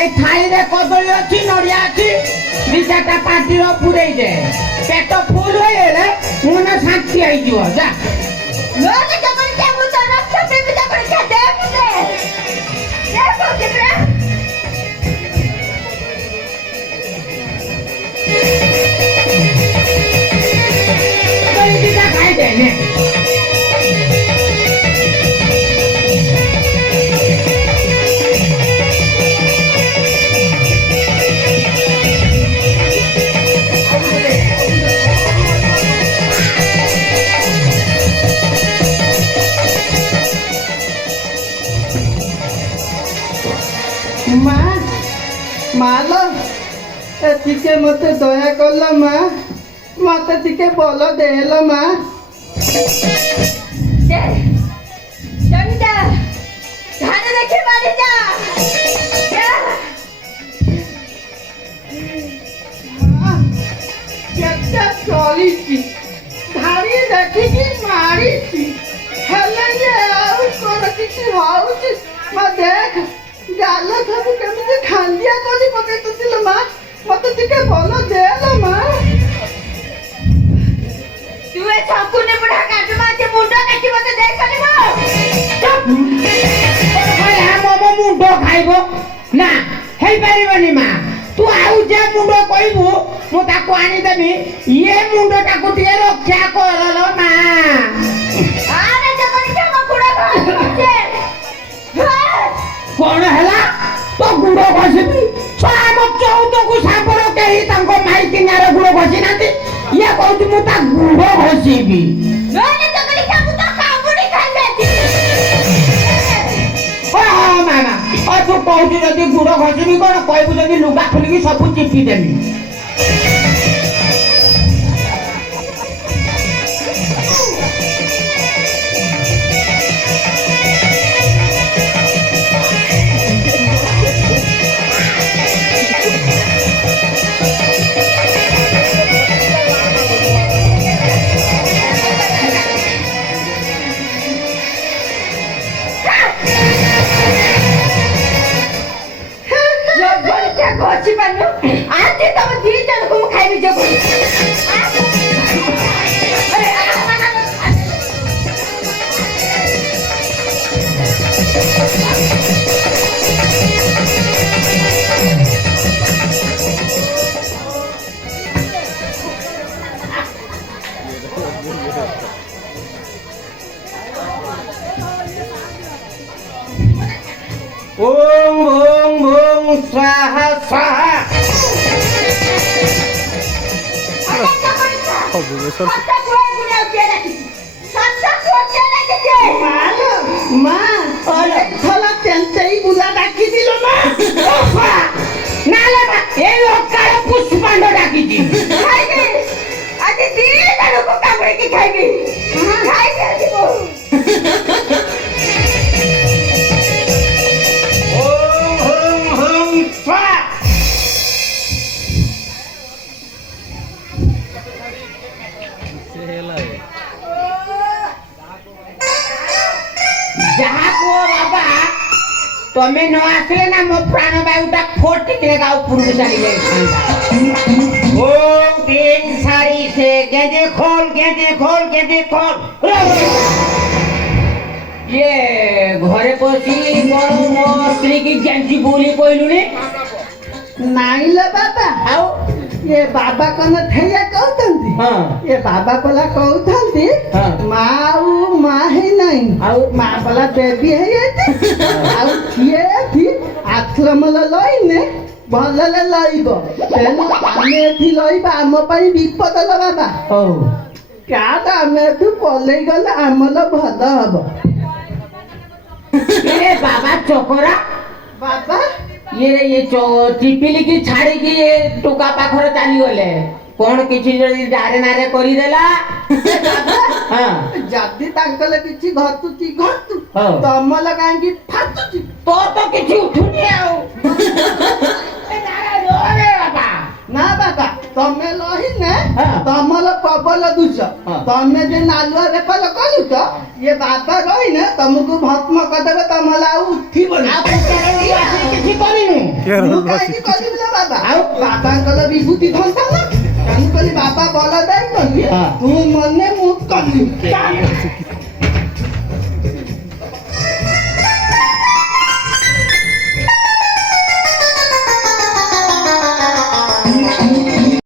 এই থাইরে কদলী ଅଛି নড়িয়া ଅଛି ଦି ଚାରିଟା ପାଟିର ପୁରେଇ ଦେ ପେଟ ଫୁଲ ହେଇଗଲେ ମନ ଶାନ୍ତି ହେଇଯିବ ଯା ନହେଲେ ଜମା କେମୁ ତ ରକ୍ତ ପିବି ତ କରି ଦେ ଦେ ଦିଟା ଖାଇଦେ ନେ मालो एतिके मते दया करल माँ मते टिके बोल देल माँ दे जनिता धान देखि मारी जा केते चलीची धारी देखिकी मारीची हेले ये आउ कोन किछि होउची माँ देख गाल सब केमिति खांदिया कोली पके तुतिल माँ मते टिके बोल देल माँ तू ए सकुने बुढ़ा काट माते मुंडा काटी मते दे करिबो मो मुंड खाइब ना हेई पारिबनी माँ तू आउ जे मुंड कहबू मु ताको आनी देबी ये मुंड टाको टिके रक्षा करलो माँ आरे जमन के म बुढ़ा काटे कौन है तो गुड़ घसीबी छाम चौदह को सापर कहीं माई किनारे गुड़ घसी ना ये कहती मुझे गुड़ घसीबी मामा और तू कहू जदि गुड़ घसीबी कौन कहबू जदि लुगा खोलिकी सब चिपी देवी गोची बनो आज तब दी जन को खाई जो अरे ओम ओम ओम स्वाहा स्वाहा माँ थला तेंतेई बुला डाकी दिलो माँ नाले माँ ये लोकाल पुष्पांड डाकी दी खाइबे आज दी जन को काबरे की खाइबे खाइबे आज को तमें न आसले ना मो प्राण वायुटा फोटिकले गा ऊपर को चली गई ओम तीन साड़ी से गेंदे खोल ये घरे पसी कोन मो स्त्री की गेंजी बोली कोइलुनी नाइला बाबा आओ ये बाबा कन थैया कहतंती हां ये बाबा कोला कहतंती हां माँ है नहीं आउ माँ वाला बेबी है ये आउ किए थी आश्रम लइने भलले लइब तेनु आमे थी लइब आम पई विपद ल बाबा ओ काट आमे तू पले गले आमल भल हब ये बाबा चोकरा बाबा ये चिपिली की छाड़ी की ये टोका पाखर चली गले कौन किछि जदी डारे नारे करी देला हां जदी तांकले किछि घटुची घटु हां तमल कांगी फाटुची तो किछि उठुनी आउ ए नारे रोरे बाबा ना बाबा तमे लही ने हाँ। तमल प्रबल दुच हाँ। तमे जे नालुआ बेपल कलु तो ये बाबा रही ने तुमको भस्म कदेबे तमल आ उठिबो आ पुकार किछि करिनु ମୁଁ କାହିଁକି କହିବି ନା ବାବା ଆଉ? ବାବାଙ୍କର ବିଭୂତି ଧନ୍ତା ନା ତେଣୁ କରି ବାବା ବଳ ଦେଇଛନ୍ତି ହଁ। ମୁଁ ମନେ ମୁଁ କଲି